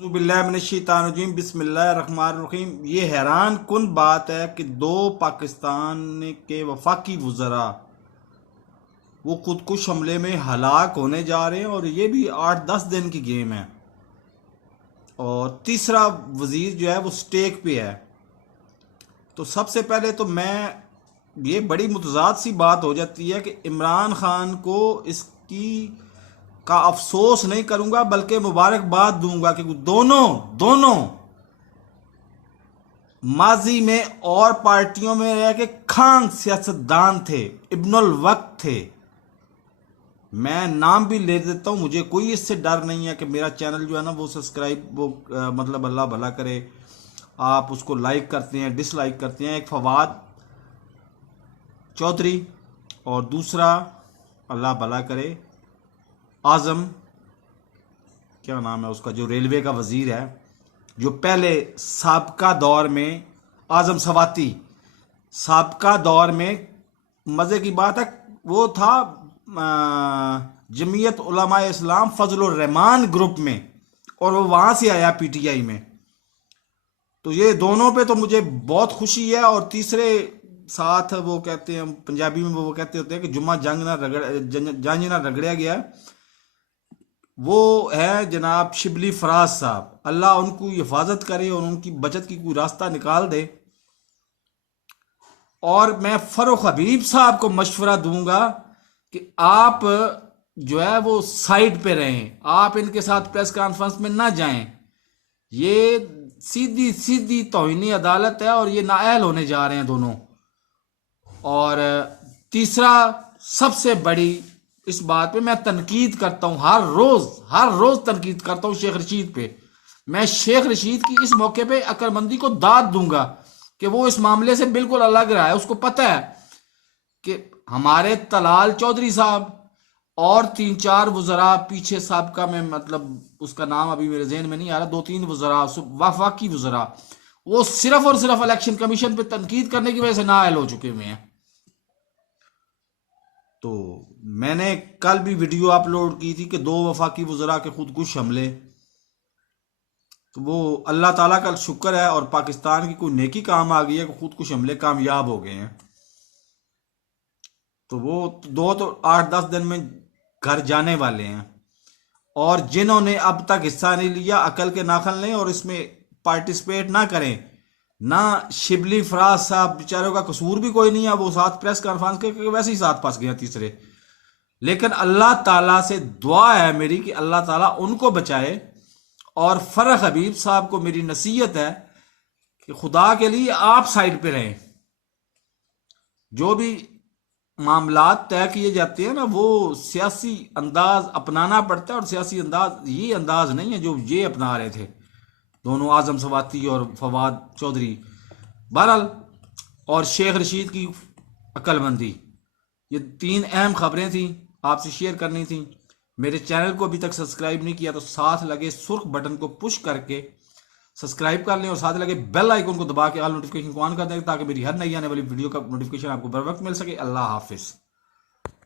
बिस्मिल्लाहिर्रहमानिर्रहीम बिस्मिल्लाहिर्रहमानिर्रहीम। ये हैरान कुन बात है कि दो पाकिस्तान के वफाकी वज़रा वो खुदकुश हमले में हलाक होने जा रहे हैं और ये भी 8-10 दिन की गेम है। और तीसरा वज़ीर जो है वो स्टेक पे है। तो सबसे पहले तो ये बड़ी मुतज़ाद सी बात हो जाती है कि इमरान खान को इसकी का अफसोस नहीं करूंगा बल्कि मुबारकबाद दूंगा कि दोनों दोनों माजी में और पार्टियों में रह के खान सियासतदान थे, इब्नुल वक्त थे। मैं नाम भी ले देता हूं, मुझे कोई इससे डर नहीं है कि मेरा चैनल जो है ना वो सब्सक्राइब मतलब अल्लाह भला करे, आप उसको लाइक करते हैं डिसलाइक करते हैं। एक फवाद चौधरी और दूसरा अल्लाह भला करे आजम, क्या नाम है उसका, जो रेलवे का वजीर है, जो पहले साबका दौर में आजम सवाती, साबका दौर में मज़े की बात है वो था जमीयत उलमा इस्लाम फजलुर रहमान ग्रुप में, और वो वहाँ से आया पीटीआई में। तो ये दोनों पे तो मुझे बहुत खुशी है। और तीसरे साथ वो कहते हैं पंजाबी में वो कहते होते हैं कि जुम्मा जंग ना रगड़िया गया, वो है जनाब शिबली फराज साहब। अल्लाह उनको हिफाजत करे और उनकी बचत की कोई रास्ता निकाल दे। और मैं फरोख हबीब साहब को मशवरा दूंगा कि आप जो है वो साइड पे रहें, आप इनके साथ प्रेस कॉन्फ्रेंस में ना जाएं। ये सीधी सीधी तौहीनी अदालत है और ये नाअहल होने जा रहे हैं दोनों। और तीसरा सबसे बड़ी इस बात पे मैं तनकीद करता हूं, हर रोज तनकीद करता हूं शेख रशीद पे। मैं शेख रशीद की इस मौके पे अक्लमंदी को दाद दूंगा कि वो इस मामले से बिल्कुल अलग रहा है। उसको पता है कि हमारे तलाल चौधरी साहब और 3-4 वज़रा पीछे साबका में, मतलब उसका नाम अभी मेरे जहन में नहीं आ रहा, 2-3 वज़रा वफाकी वज़रा, वो सिर्फ और सिर्फ इलेक्शन कमीशन पे तनकीद करने की वजह से नाअहल हो चुके हुए हैं। तो मैंने कल भी वीडियो अपलोड की थी कि 2 वफाकी वज़रा के खुदकुश हमले, तो वो अल्लाह ताला का शुक्र है और पाकिस्तान की कोई नेकी काम आ गई है कि खुदकुश हमले कामयाब हो गए हैं। तो वो 2 तो 8-10 दिन में घर जाने वाले हैं। और जिन्होंने अब तक हिस्सा नहीं लिया, अकल के नाखल नहीं और इसमें पार्टिसिपेट ना करें, ना शिबली फराज साहब बेचारों का कसूर भी कोई नहीं है, वो साथ प्रेस कॉन्फ्रेंस के वैसे ही साथ फंस गया तीसरे। लेकिन अल्लाह ताला से दुआ है मेरी कि अल्लाह ताला उनको बचाए। और फरख हबीब साहब को मेरी नसीहत है कि खुदा के लिए आप साइड पे रहें। जो भी मामलात तय किए जाते हैं ना वो सियासी अंदाज अपनाना पड़ता है, और सियासी अंदाज ये अंदाज नहीं है जो ये अपना रहे थे दोनों, आजम सवाती और फवाद चौधरी। बहरहाल, और शेख रशीद की अक्लमंदी, ये 3 अहम खबरें थी, आपसे शेयर करनी थी। मेरे चैनल को अभी तक सब्सक्राइब नहीं किया तो साथ लगे सुर्ख बटन को पुश करके सब्सक्राइब कर लें और साथ लगे बेल आइकन को दबा के ऑल नोटिफिकेशन को ऑन कर दें ताकि मेरी हर नई आने वाली वीडियो का नोटिफिकेशन आपको बर वक्त मिल सके। अल्लाह हाफिज।